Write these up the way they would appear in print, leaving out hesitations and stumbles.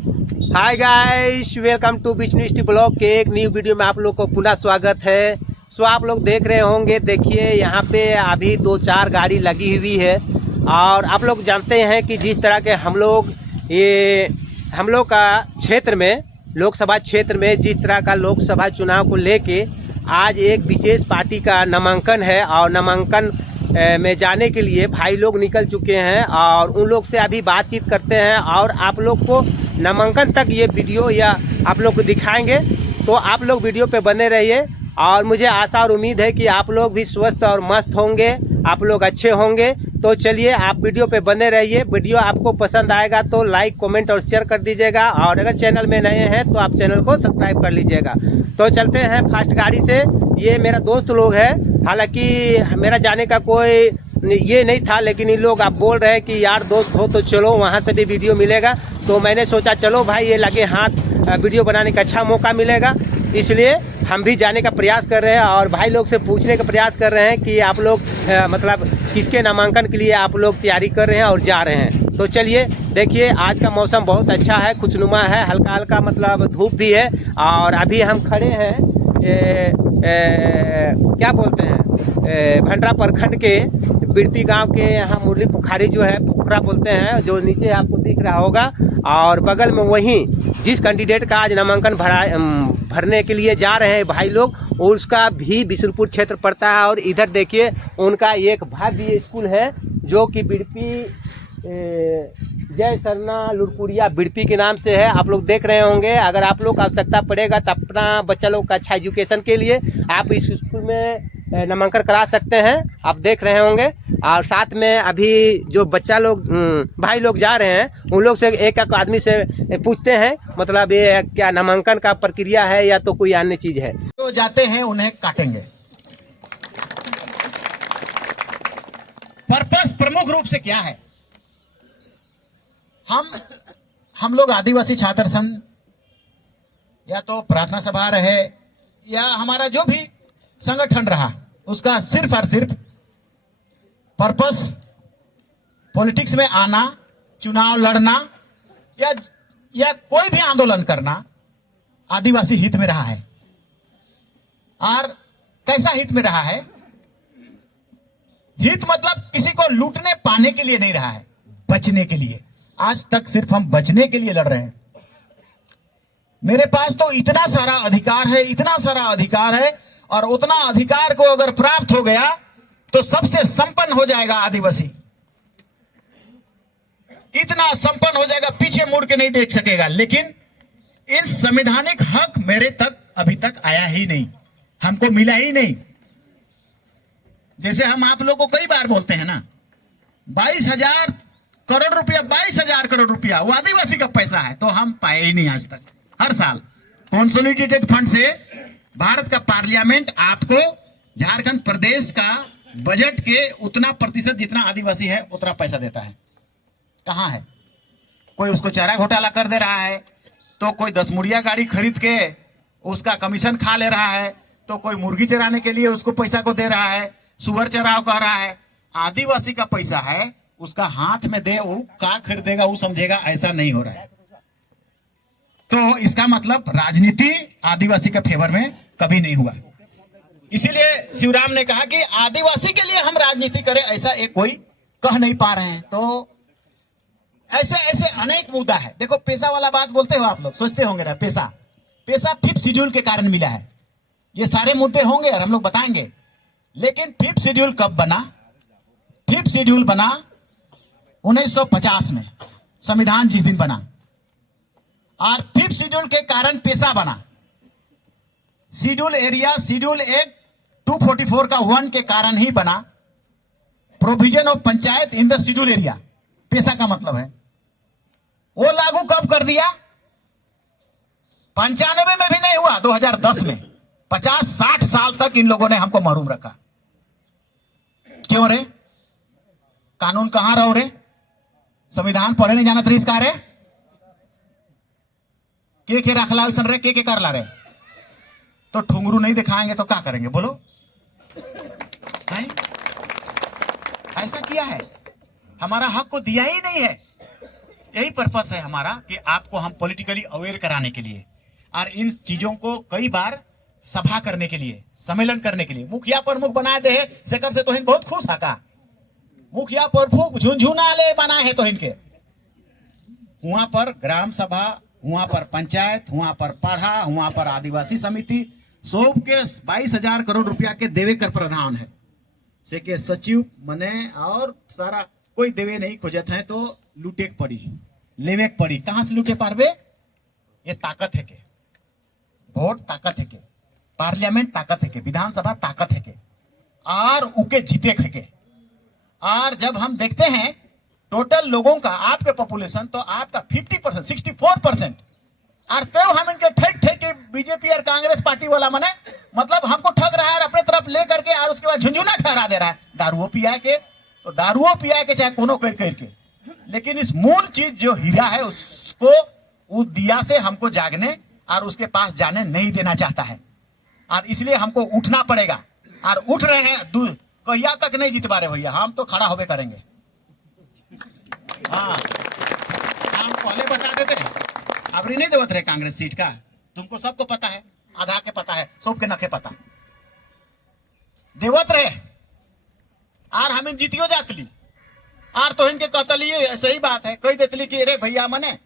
Hi guys, welcome to Vishnu blog के एक new video में आप लोग को पुनः स्वागत है। सो आप लोग देख रहे होंगे, देखिए यहाँ पे अभी 2-4 गाड़ी लगी हुई है। और आप लोग जानते हैं कि जिस तरह के हम लोग का क्षेत्र में, लोकसभा क्षेत्र में जिस तरह का लोकसभा चुनाव को लेके आज एक विशेष पार्टी का नामांकन है। और नामांकन में जाने के लिए भाई लोग निकल चुके हैं और उन लोग से अभी बातचीत करते हैं और आप लोग को नामांकन तक ये वीडियो या आप लोग को दिखाएंगे। तो आप लोग वीडियो पे बने रहिए और मुझे आशा और उम्मीद है कि आप लोग भी स्वस्थ और मस्त होंगे, आप लोग अच्छे होंगे। तो चलिए आप वीडियो पे बने रहिए। वीडियो आपको पसंद आएगा तो लाइक, कमेंट और शेयर कर दीजिएगा। और अगर चैनल में नए हैं तो आप चैनल को सब्सक्राइब कर लीजिएगा। तो चलते हैं फास्ट गाड़ी से। ये मेरा दोस्त लोग है, हालांकि मेरा जाने का कोई ये नहीं था, लेकिन इन लोग आप बोल रहे हैं कि यार दोस्त हो तो चलो, वहाँ से भी वीडियो मिलेगा। तो मैंने सोचा चलो भाई, ये लगे हाथ वीडियो बनाने का अच्छा मौका मिलेगा, इसलिए हम भी जाने का प्रयास कर रहे हैं। और भाई लोग से पूछने का प्रयास कर रहे हैं कि आप लोग मतलब किसके नामांकन के लिए आप लोग तैयारी कर रहे हैं और जा रहे हैं। तो चलिए देखिए, आज का मौसम बहुत अच्छा है, खुशनुमा है, हल्का हल्का मतलब धूप भी है। और अभी हम खड़े हैं क्या बोलते हैं, भंडरा प्रखंड के बिड़पी गांव के यहाँ मुरली पुखारी जो है, पोखरा बोलते हैं, जो नीचे आपको दिख रहा होगा। और बगल में वहीं जिस कैंडिडेट का आज नामांकन भरने के लिए जा रहे हैं भाई लोग, और उसका भी बिशुनपुर क्षेत्र पड़ता है। और इधर देखिए उनका एक भव्य स्कूल है जो कि बिड़पी जय सरना लुरपुरिया बिड़पी के नाम से है। आप लोग देख रहे होंगे। अगर आप लोग को आवश्यकता पड़ेगा तो अपना बच्चा लोग का अच्छा एजुकेशन के लिए आप इस स्कूल में नामांकन करा सकते हैं, आप देख रहे होंगे। और साथ में अभी जो बच्चा लोग भाई लोग जा रहे हैं, उन लोग से एक एक आदमी से पूछते हैं मतलब ये क्या नामांकन का प्रक्रिया है या तो कोई अन्य चीज है। जो जाते हैं उन्हें काटेंगे। पर्पस प्रमुख रूप से क्या है? हम लोग आदिवासी छात्र संघ या तो प्रार्थना सभा रहे या हमारा जो भी संगठन रहा, उसका सिर्फ और सिर्फ पर्पस पॉलिटिक्स में आना, चुनाव लड़ना या कोई भी आंदोलन करना आदिवासी हित में रहा है। और कैसा हित में रहा है? हित मतलब किसी को लूटने पाने के लिए नहीं रहा है, बचने के लिए। आज तक सिर्फ हम बचने के लिए लड़ रहे हैं। मेरे पास तो इतना सारा अधिकार है, इतना सारा अधिकार है, और उतना अधिकार को अगर प्राप्त हो गया तो सबसे संपन्न हो जाएगा आदिवासी। इतना संपन्न हो जाएगा, पीछे मुड़ के नहीं देख सकेगा। लेकिन इस संवैधानिक हक मेरे तक अभी तक आया ही नहीं, हमको मिला ही नहीं। जैसे हम आप लोगों को कई बार बोलते हैं ना, 22,000 करोड़ रुपया, 22,000 करोड़ रुपया वो आदिवासी का पैसा है, तो हम पाए ही नहीं आज तक। हर साल कंसोलिडेटेड फंड से भारत का पार्लियामेंट आपको झारखंड प्रदेश का बजट के उतना प्रतिशत जितना आदिवासी है उतना पैसा देता है। कहां है? कोई उसको चारा घोटाला कर दे रहा है, तो कोई 10 मुड़िया गाड़ी खरीद के उसका कमीशन खा ले रहा है, तो कोई मुर्गी चराने के लिए उसको पैसा को दे रहा है, सुअर चराव कह रहा है। आदिवासी का पैसा है, उसका हाथ में दे, वो का खरीदेगा, वो समझेगा, ऐसा नहीं हो रहा है। तो इसका मतलब राजनीति आदिवासी के फेवर में कभी नहीं हुआ। इसीलिए शिवराम ने कहा कि आदिवासी के लिए हम राजनीति करें, ऐसा एक कोई कह नहीं पा रहे हैं। तो ऐसे ऐसे अनेक मुद्दा है। देखो, पैसा वाला बात बोलते हो आप लोग, सोचते होंगे ना, पैसा 5th शेड्यूल के कारण मिला है। ये सारे मुद्दे होंगे और हम लोग बताएंगे। लेकिन 5th शेड्यूल कब बना? 5th शेड्यूल बना 1950 में, संविधान जिस दिन बना। और 5th शेड्यूल के कारण पैसा बना। शेड्यूल एरिया, शेड्यूल एक्ट 244 का 1 के कारण ही बना। Provision of panchayat in the schedule area, पैसा का मतलब है। वो लागू कब कर दिया? 95 में भी नहीं हुआ, 2010 में। 50-60 साल तक इन लोगों ने हमको महरूम रखा। क्यों रे? कानून कहां रहो रे? संविधान पढ़े नहीं जाना तरीस का रे? के रखला रे, के कर ला रे? तो ठुंगरू नहीं दिखाएंगे तो क्या करेंगे बोलो? ऐसा किया है, हमारा हक को दिया ही नहीं है। यही पर्पस है हमारा कि आपको हम पॉलिटिकली अवेयर कराने के लिए और इन चीजों को कई बार सभा करने के लिए, सम्मेलन करने के लिए मुखिया प्रमुख बनाए दे सेकर से तो हिन बहुत खुश हका। मुखिया प्रमुख झुंझुना ले बनाए हैं तो इनके वहां पर ग्राम सभा, वहां पर पंचायत, वहां पर पढ़ा, वहां पर आदिवासी समिति सब के 22,000 करोड़ रुपया के देवे कर प्रावधान है से के सचिव मने और सारा कोई देवे नहीं खोजत है तो लूटे पड़ी, लेवे पड़ी। कहां से लूटे पारबे? ये ताकत है के वोट, ताकत है के पार्लियामेंट, ताकत है के विधानसभा, ताकत है के और उके जीते है के। और जब हम देखते हैं टोटल लोगों का आपके पॉपुलेशन तो आपका 50%, 64% और तो हम इनके ठेक ठेक बीजेपी और कांग्रेस पार्टी वाला मने मतलब हमको ठग रहा है और अपने तरफ ले करके और उसके बाद झुंझुना ठहरा दे रहा है। दारुओ पिया के तो दारुओ पिया के चाहे कोनो कर के, लेकिन इस मूल चीज जो हीरा है उसको उस दिया से हमको जागने और उसके पास जाने नहीं देना चाहता है और इसलिए हमको उठना पड़ेगा और उठ रहे हैं। कहिया तक नहीं जीतवा रहे भैया, हम तो खड़ा होवे करेंगे। हाँ, हम पहले बता देते हैं, अब नहीं देवत रहे कांग्रेस सीट का, तुमको सबको पता है, आधा के पता है, सबके नखे पता देवत रहे और हमें जीतियो जातली और तो इनके कहतली सही बात है, कही देतली कि अरे भैया मने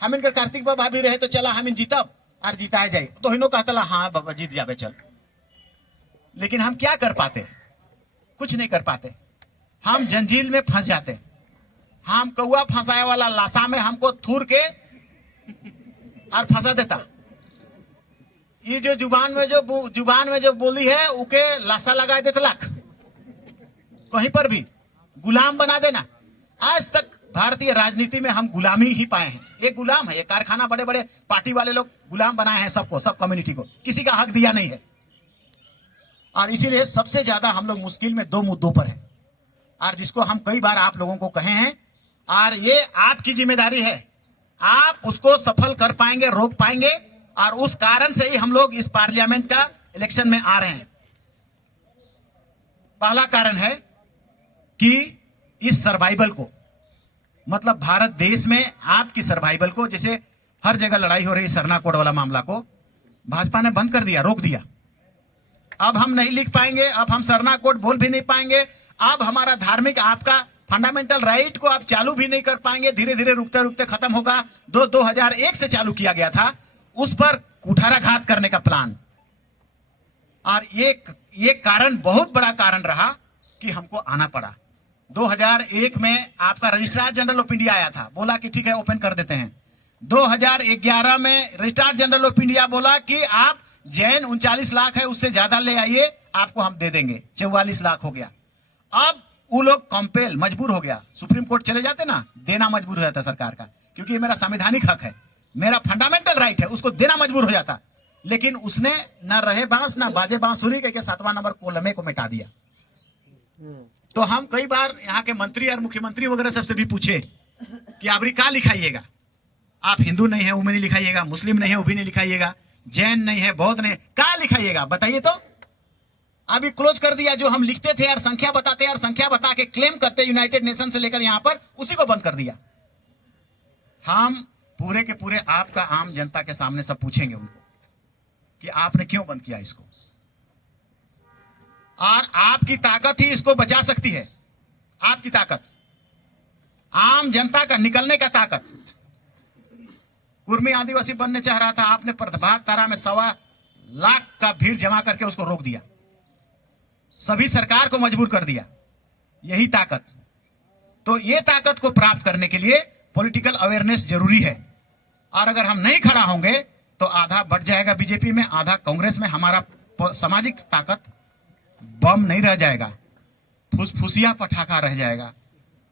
हम इनके कार्तिक बाबा भी रहे तो चला हम जीतब और जीताए जाए तो इनो कहतला हाँ बाबा जीत जावे चल। लेकिन हम क्या कर पाते? कुछ नहीं कर पाते। हम जंजील में फंस जाते। हम कौआ फंसाए वाला लाशा में हमको थूर के और फंसा देता। ये जो जुबान में जो बोली है उके लाशा लगा देते लाख कहीं पर भी गुलाम बना देना। आज तक भारतीय राजनीति में हम गुलामी ही पाए हैं। ये गुलाम है, ये कारखाना बड़े बड़े पार्टी वाले लोग गुलाम बनाए हैं सबको, सब कम्युनिटी को, किसी का हक दिया नहीं है। और इसीलिए सबसे ज्यादा हम लोग मुश्किल में दो मुद्दों पर हैं और जिसको हम कई बार आप लोगों को कहे हैं और ये आपकी जिम्मेदारी है, आप उसको सफल कर पाएंगे, रोक पाएंगे और उस कारण से ही हम लोग इस पार्लियामेंट का इलेक्शन में आ रहे हैं। पहला कारण है कि इस सर्वाइवल को, मतलब भारत देश में आपकी सर्वाइवल को, जैसे हर जगह लड़ाई हो रही सरना कोड वाला मामला को भाजपा ने बंद कर दिया, रोक दिया। अब हम नहीं लिख पाएंगे, अब हम सरना कोड बोल भी नहीं पाएंगे, अब हमारा धार्मिक आपका फंडामेंटल राइट को आप चालू भी नहीं कर पाएंगे। धीरे धीरे रुकते रुकते खत्म होगा। 2001 से चालू किया गया था, उस पर कुठाराघात करने का प्लान। और ये कारण बहुत बड़ा कारण रहा कि हमको आना पड़ा। 2001 में आपका रजिस्ट्रार जनरल ऑफ इंडिया आया था, बोला कि ठीक है ओपन कर देते हैं। 2011 में रजिस्ट्रार जनरल ऑफ इंडिया बोला कि आप जैन 39 लाख है उससे ज्यादा ले आइए, आपको हम दे देंगे। 44 लाख हो गया। अब वो लोग कंपेल, मजबूर हो गया, सुप्रीम कोर्ट चले जाते ना, देना मजबूर हो जाता सरकार का, क्योंकि ये मेरा संवैधानिक हक है, मेरा फंडामेंटल राइट है, उसको देना मजबूर हो जाता। लेकिन उसने न रहे बांस न बाजे बांसुरी के 7वां नंबर कोलमे को मिटा दिया। तो हम कई बार यहाँ के मंत्री और मुख्यमंत्री वगैरह सबसे भी पूछे कि आबरी का लिखाइएगा, आप हिंदू नहीं है वो नहीं लिखाइएगा, मुस्लिम नहीं है वो भी नहीं लिखाइएगा, जैन नहीं है, बौद्ध नहीं, क्या लिखाइएगा बताइए। तो अभी क्लोज कर दिया, जो हम लिखते थे और संख्या बताते और संख्या बता के क्लेम करते यूनाइटेड नेशन से लेकर यहां पर, उसी को बंद कर दिया। हम पूरे के पूरे आपका आम जनता के सामने सब पूछेंगे उनको कि आपने क्यों बंद किया इसको, और आपकी ताकत ही इसको बचा सकती है। आपकी ताकत, आम जनता का निकलने का ताकत। कुर्मी आदिवासी बनने चाह रहा था, आपने प्रभात तारा में 1.25 लाख का भीड़ जमा करके उसको रोक दिया, सभी सरकार को मजबूर कर दिया। यही ताकत। तो ये ताकत को प्राप्त करने के लिए पॉलिटिकल अवेयरनेस जरूरी है। और अगर हम नहीं खड़ा होंगे तो आधा बढ़ जाएगा बीजेपी में, आधा कांग्रेस में। हमारा सामाजिक ताकत बम नहीं रह जाएगा, फुसफुसिया पटाखा रह जाएगा।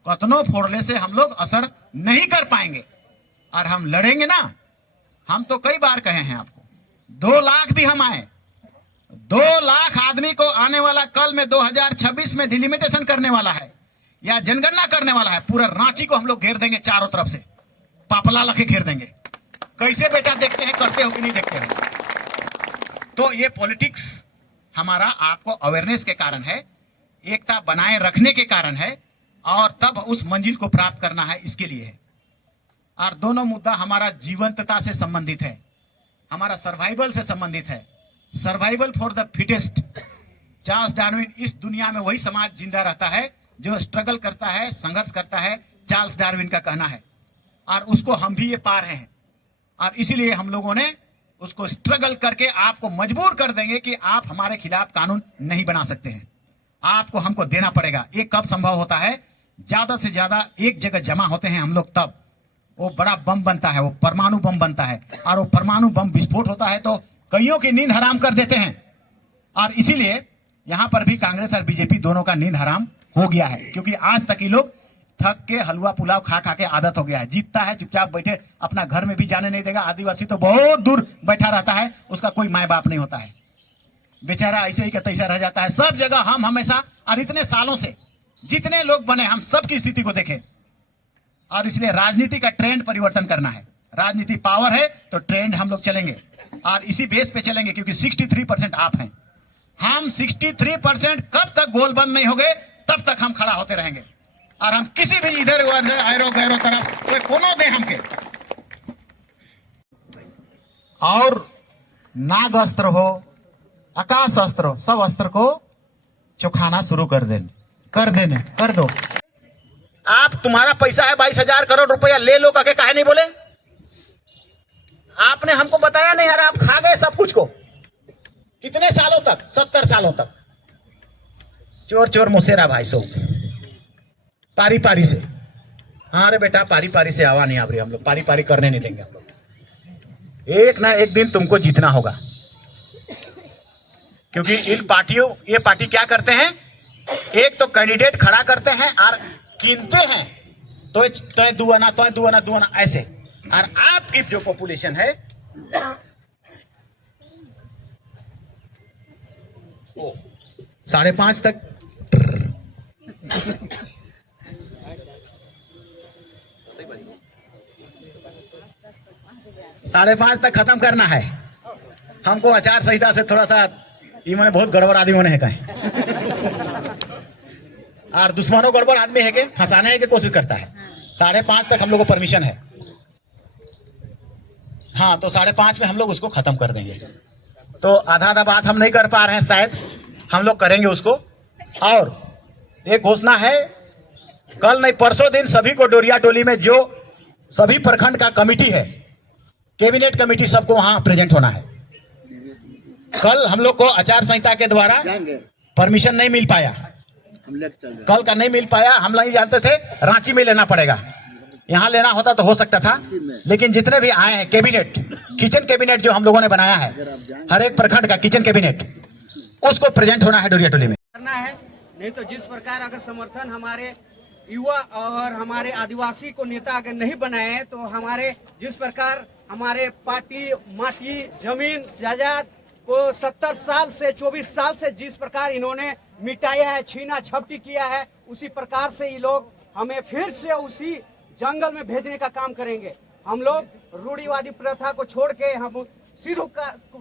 कतनों फोड़ने से हम लोग असर नहीं कर पाएंगे। और हम लड़ेंगे ना, हम तो कई बार कहे हैं आपको, 2 लाख भी हम आए, 2 लाख आदमी को आने वाला कल में 2026 में डिलिमिटेशन करने वाला है या जनगणना करने वाला है। पूरा रांची को हम लोग घेर देंगे चारों तरफ से, पापला लगे घेर देंगे। कैसे बेटा देखते हैं, करते हो कि नहीं देखते हो। तो ये पॉलिटिक्स हमारा आपको अवेयरनेस के कारण है, एकता बनाए रखने के कारण है, और तब उस मंजिल को प्राप्त करना है, इसके लिए है। और दोनों मुद्दा हमारा जीवंतता से संबंधित है, हमारा सर्वाइवल से संबंधित है। Survival for the fittest. Charles Darwin, इस दुनिया में वही समाज जिंदा रहता है जो स्ट्रगल करता है, संघर्ष करता है, चार्ल्स डार्विन का कहना है। और उसको हम भी ये पा रहे हैं, और इसीलिए हम लोगों ने उसको स्ट्रगल करके आपको मजबूर कर देंगे कि आप हमारे खिलाफ कानून नहीं बना सकते हैं, आपको हमको देना पड़ेगा। ये कब संभव होता है? ज्यादा से ज्यादा एक जगह जमा होते हैं हम लोग, तब वो बड़ा बम बनता है, वो परमाणु बम बनता है, और वो परमाणु बम विस्फोट होता है तो कईयों की नींद हराम कर देते हैं। और इसीलिए यहां पर भी कांग्रेस और बीजेपी दोनों का नींद हराम हो गया है, क्योंकि आज तक ये लोग थक के हलवा पुलाव खा खा के आदत हो गया है। जीतता है चुपचाप बैठे, अपना घर में भी जाने नहीं देगा। आदिवासी तो बहुत दूर बैठा रहता है, उसका कोई माए बाप नहीं होता है, बेचारा ऐसे ही का तैसा रह जाता है। सब जगह हम हमेशा, और इतने सालों से जितने लोग बने, हम सबकी स्थिति को देखें। और इसलिए राजनीति का ट्रेंड परिवर्तन करना है। राजनीति पावर है तो ट्रेंड हम लोग चलेंगे, और इसी बेस पे चलेंगे, क्योंकि 63% आप हैं, हम 63% कब तक गोल बंद नहीं हो गए तब तक हम खड़ा होते रहेंगे। और हम किसी भी इधर उधर आयरो गैरो तरफ कोई कोनो दे हमके, और नाग अस्त्र हो, आकाश अस्त्र हो, सब अस्त्र को चौखाना शुरू कर दो। आप, तुम्हारा पैसा है 22,000 करोड़ रुपया, ले लो करके काहे नहीं बोले? आपने हमको बताया नहीं यार, आप खा गए सब कुछ को। कितने सालों तक? 70 सालों तक। चोर चोर मुसेरा भाई सो पारी पारी से। हाँ रे बेटा, पारी पारी से आवा नहीं आ रही, हम लोग पारी पारी करने नहीं देंगे हम लोग। एक ना एक दिन तुमको जीतना होगा, क्योंकि इन पार्टियों, ये पार्टी क्या करते हैं, एक तो कैंडिडेट खड़ा करते हैं और कीनते हैं, तो दुआना ऐसे। और आपकी जो पॉपुलेशन है वो 5.5 तक, 5.5 तक खत्म करना है। हमको आचार संहिता से थोड़ा सा इन्होंने बहुत गड़बड़ आदमी होने हैं कहीं, और दुश्मनों गड़बड़ आदमी है के फंसाने की कोशिश करता है। 5.5 तक हम लोग को परमिशन है। हाँ, तो 5.5 में हम लोग उसको खत्म कर देंगे। तो आधा बात हम नहीं कर पा रहे हैं, शायद हम लोग करेंगे उसको। और एक घोषणा है, कल नहीं परसों दिन सभी को डोरिया टोली में जो सभी प्रखंड का कमिटी है, कैबिनेट कमिटी, सबको वहां प्रेजेंट होना है। कल हम लोग को आचार संहिता के द्वारा परमिशन नहीं मिल पाया, कल का नहीं मिल पाया। हम नहीं जानते थे रांची में लेना पड़ेगा, यहाँ लेना होता तो हो सकता था, लेकिन जितने भी आए हैं कैबिनेट, किचन कैबिनेट जो हम लोगों ने बनाया है, हर एक प्रखंड का किचन कैबिनेट, उसको प्रेजेंट होना है डोरिया टोली में। करना है। नहीं तो जिस प्रकार अगर समर्थन हमारे युवा और हमारे आदिवासी को नेता अगर नहीं बनाए, तो हमारे जिस प्रकार हमारे पार्टी माटी जमीन जायदाद को 70 साल से 24 साल से जिस प्रकार इन्होंने मिटाया है, छीना झपटी किया है, उसी प्रकार से ये लोग हमें फिर से उसी जंगल में भेजने का काम करेंगे। हम लोग रूढ़िवादी प्रथा को छोड़ के, हम सिद्धू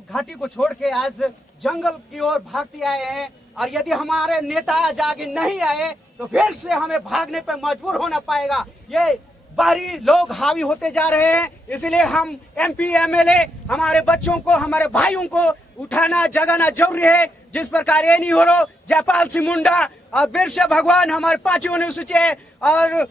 घाटी को छोड़ के आज जंगल की ओर भागते आए हैं। और यदि हमारे नेता आज आगे नहीं आए तो फिर से हमें भागने पर मजबूर होना पाएगा। ये बाहरी लोग हावी होते जा रहे हैं, इसलिए हम MP MLA हमारे बच्चों को, हमारे भाइयों को उठाना जगाना जरूरी है। जिस प्रकार ये नहीं हो रहा, जयपाल सिंह मुंडा और बिरसा भगवान हमारे 5 यूनिवर्सिटी और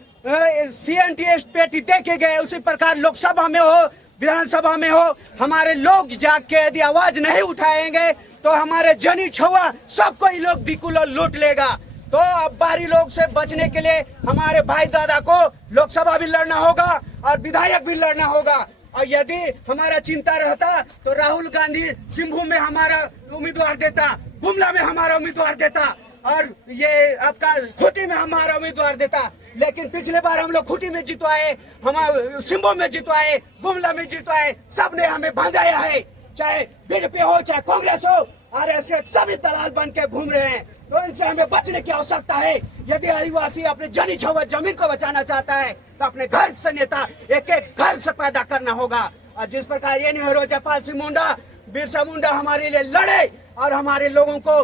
CNTS पेटी देके गए, उसी प्रकार लोकसभा में हो, विधानसभा में हो, हमारे लोग जाग के यदि आवाज नहीं उठाएंगे तो हमारे जनी छुआ सबको ये लोग दिकुल लूट लेगा। तो अब बाहरी लोग से बचने के लिए हमारे भाई दादा को लोकसभा भी लड़ना होगा और विधायक भी लड़ना होगा। और यदि हमारा चिंता रहता तो राहुल गांधी सिंभू में हमारा उम्मीदवार देता, गुमला में हमारा उम्मीदवार देता, और ये आपका खूंटी में हमारा उम्मीदवार देता। लेकिन पिछले बार हम लोग खूंटी में जितवाए, हम सिंभू में जितवाए, गुमला में जितवाए, सबने हमें भंजाया है। चाहे बीजेपी हो चाहे कांग्रेस हो, RSS सभी दलाल बन के घूम रहे हैं। तो इनसे हमें बचने की आवश्यकता है। यदि आदिवासी अपने जनी छुआ जमीन को बचाना चाहता है तो अपने घर से नेता एक एक घर से पैदा करना होगा। और जिस प्रकार ये नहीं हो रहा, जयपाल सिंह मुंडा, बिरसा मुंडा हमारे लिए लड़े और हमारे लोगों को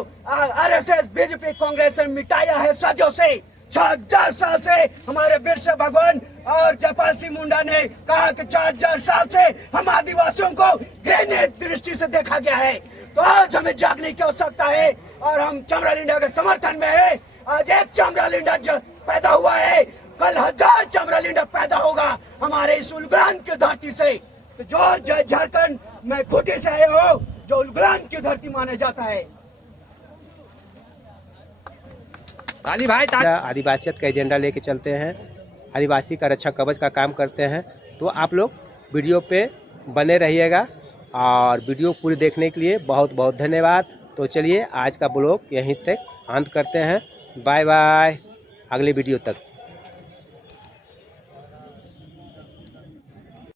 RSS BJP कांग्रेस ने मिटाया है सदियों से, 4000 साल से हमारे बिरसा भगवान और जयपाल सिंह मुंडा ने कहा कि 4000 साल से हम आदिवासियों को घृणित दृष्टि से देखा गया है। तो आज हमें जागने की आवश्यकता है और हम चमरा लिंडा के समर्थन में है। आज एक चमरा लिंडा पैदा हुआ है, कल 1000 चमरा लिंडा पैदा होगा हमारे इस उलगुलान की धरती से। तो जो जय झारखंड मैं खूंटी से आया हूँ, जो उलगुलान की धरती माना जाता है। ताली भाई ताली। आदिवासियत का एजेंडा लेके चलते हैं, आदिवासी का रक्षा कवच का काम करते हैं। तो आप लोग वीडियो पे बने रहिएगा और वीडियो पूरी देखने के लिए बहुत बहुत धन्यवाद। तो चलिए आज का ब्लॉग यहीं तक अंत करते हैं। बाय बाय, अगले वीडियो तक।